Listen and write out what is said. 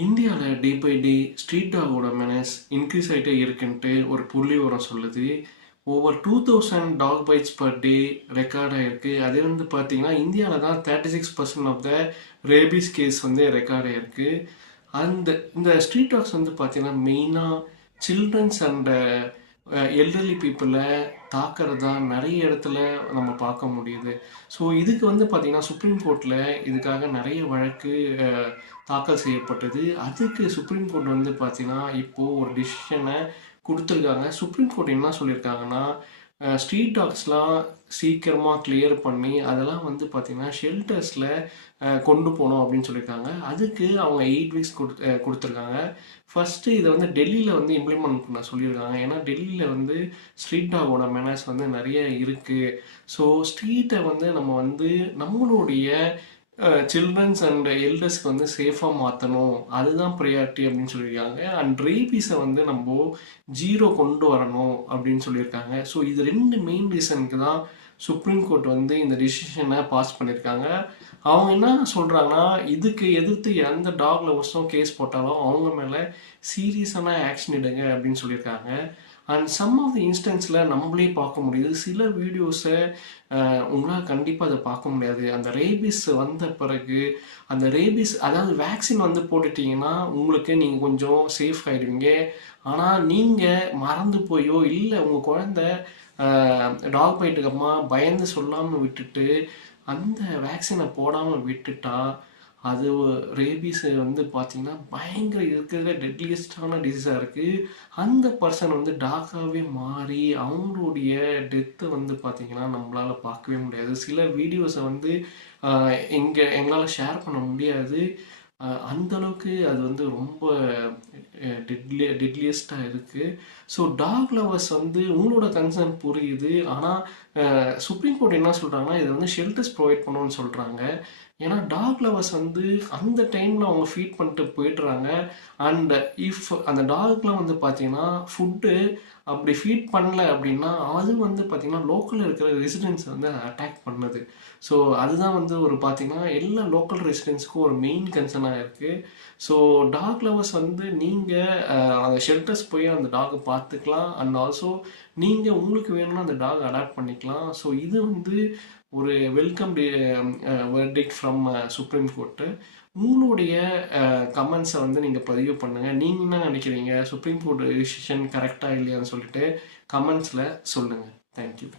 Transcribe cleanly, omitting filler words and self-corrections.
இந்தியால day by day street டாகோட menace increase ஆயிட்டே இருக்குன்ட்டு ஒரு புள்ளிவிவரம் சொல்லுது. Over 2000 dog bites per day record ஆயிருக்கு. அது வந்து பார்த்தீங்கன்னா இந்தியாவில தான் 36% ஆஃப் த ரேபீஸ் கேஸ் வந்து ரெக்கார்ட் ஆயிருக்கு. அந்த இந்த ஸ்ட்ரீட் டாக்ஸ் வந்து பார்த்தீங்கன்னா மெயினாக சில்ட்ரன்ஸ் அண்ட் எல்டர்லி பீப்புளை தாக்குறது தான் நிறைய இடத்துல நம்ம பார்க்க முடியுது. ஸோ இதுக்கு வந்து பார்த்தீங்கன்னா சுப்ரீம் கோர்ட்டில் இதுக்காக நிறைய வழக்கு தாக்கல் செய்யப்பட்டது. அதுக்கு சுப்ரீம் கோர்ட் வந்து பார்த்தீங்கன்னா இப்போது ஒரு டிசிஷனை கொடுத்துருக்காங்க. சுப்ரீம் கோர்ட் என்ன சொல்லியிருக்காங்கன்னா ஸ்ட்ரீட் டாக்ஸ்லாம் சீக்கிரமாக கிளியர் பண்ணி அதெல்லாம் வந்து பார்த்திங்கன்னா ஷெல்டர்ஸில் கொண்டு போகணும் அப்படின்னு சொல்லியிருக்காங்க. அதுக்கு அவங்க 8 வீக்ஸ் கொடுத்துருக்காங்க. ஃபஸ்ட்டு இதை வந்து டெல்லியில் வந்து இம்ப்ளிமெண்ட் பண்ண சொல்லியிருக்காங்க. ஏன்னா டெல்லியில் வந்து ஸ்ட்ரீட் டாகோட மெனர்ஸ் வந்து நிறைய இருக்குது. ஸோ ஸ்ட்ரீட்டை வந்து நம்ம வந்து நம்மளுடைய சில்ட்ரன்ஸ் அண்ட் எல்டர்ஸ்க்கு வந்து சேஃபாக மாற்றணும், அதுதான் ப்ரையாரிட்டி அப்படின்னு சொல்லியிருக்காங்க. அண்ட் ரேபீஸை வந்து நம்ம 0 கொண்டு வரணும் அப்படின்னு சொல்லியிருக்காங்க. ஸோ இது 2 மெயின் ரீசனுக்கு தான் சுப்ரீம் கோர்ட் வந்து இந்த டிசிஷனை பாஸ் பண்ணியிருக்காங்க. அவங்க என்ன சொல்கிறாங்கன்னா இதுக்கு எதிர்த்து எந்த டாக் லவர்ஸும் கேஸ் போட்டாலும் அவங்க மேலே சீரியஸான ஆக்ஷன் எடுங்க அப்படின்னு சொல்லியிருக்காங்க. அண்ட் சம் ஆஃப் த இன்ஸ்டன்ஸில் நம்மளே பார்க்க முடியுது. சில வீடியோஸை உங்களால் கண்டிப்பாக அதை பார்க்க முடியாது. அந்த ரேபிஸ் வந்த பிறகு அந்த ரேபிஸ் அதாவது வேக்சின் வந்து போட்டுட்டிங்கன்னா உங்களுக்கு நீங்கள் கொஞ்சம் சேஃப் ஆகிடுவீங்க. ஆனால் நீங்கள் மறந்து போயோ இல்லை உங்கள் குழந்த டாக் பைட்டுக்கு அப்புறமா பயந்து சொல்லாமல் விட்டுட்டு அந்த வேக்சினை போடாமல் விட்டுட்டா அது ரேபீஸ் வந்து பார்த்தீங்கன்னா பயங்கர இருக்கிற டெட்லியஸ்டான டிசீஸாக இருக்குது. அந்த பர்சன் வந்து டாக்காகவே மாறி அவங்களுடைய டெத்தை வந்து பார்த்திங்கன்னா நம்மளால் பார்க்கவே முடியாது. சில வீடியோஸை வந்து எங்களால் ஷேர் பண்ண முடியாது. அந்தளவுக்கு அது வந்து ரொம்ப டெட்லியஸ்டாக இருக்குது. ஸோ டாக் லவர்ஸ் வந்து உங்களோட கன்சர்ன் புரியுது. ஆனால் சுப்ரீம் கோர்ட் என்ன சொல்கிறாங்கன்னா இதை வந்து ஷெல்டர்ஸ் ப்ரொவைட் பண்ணணும்னு சொல்கிறாங்க. ஏன்னா டாக் லவர்ஸ் வந்து அந்த டைமில் அவங்க ஃபீட் பண்ணிட்டு போயிடுறாங்க. அண்ட் இஃப் அந்த டாக்லாம் வந்து பார்த்தீங்கன்னா ஃபுட்டு அப்படி ஃபீட் பண்ணல அப்படின்னா அது வந்து பார்த்திங்கன்னா லோக்கலில் இருக்கிற ரெசிடென்ட்ஸ் வந்து அட்டாக் பண்ணுது. ஸோ அதுதான் வந்து ஒரு பார்த்திங்கன்னா எல்லா லோக்கல் ரெசிடென்ட்ஸ்க்கும் ஒரு மெயின் கன்சர்னாக இருக்குது. ஸோ டாக் லவர்ஸ் வந்து நீங்கள் அந்த ஷெல்டர்ஸ் போய் அந்த டாகை பார்த்துக்கலாம். அண்ட் ஆல்சோ நீங்கள் உங்களுக்கு வேணும்னா அந்த டாக் அடாப்ட் பண்ணிக்கலாம். ஸோ இது வந்து ஒரு welcome verdict from supreme court. உங்களுடைய கமெண்ட்ஸை வந்து நீங்கள் பதிவு பண்ணுங்கள். நீங்கள் என்ன நினைக்கிறீங்க, சுப்ரீம் கோர்ட் டிசிஷன் கரெக்டாக இல்லையான்னு சொல்லிட்டு கமெண்ட்ஸில் சொல்லுங்கள். தேங்க்யூ.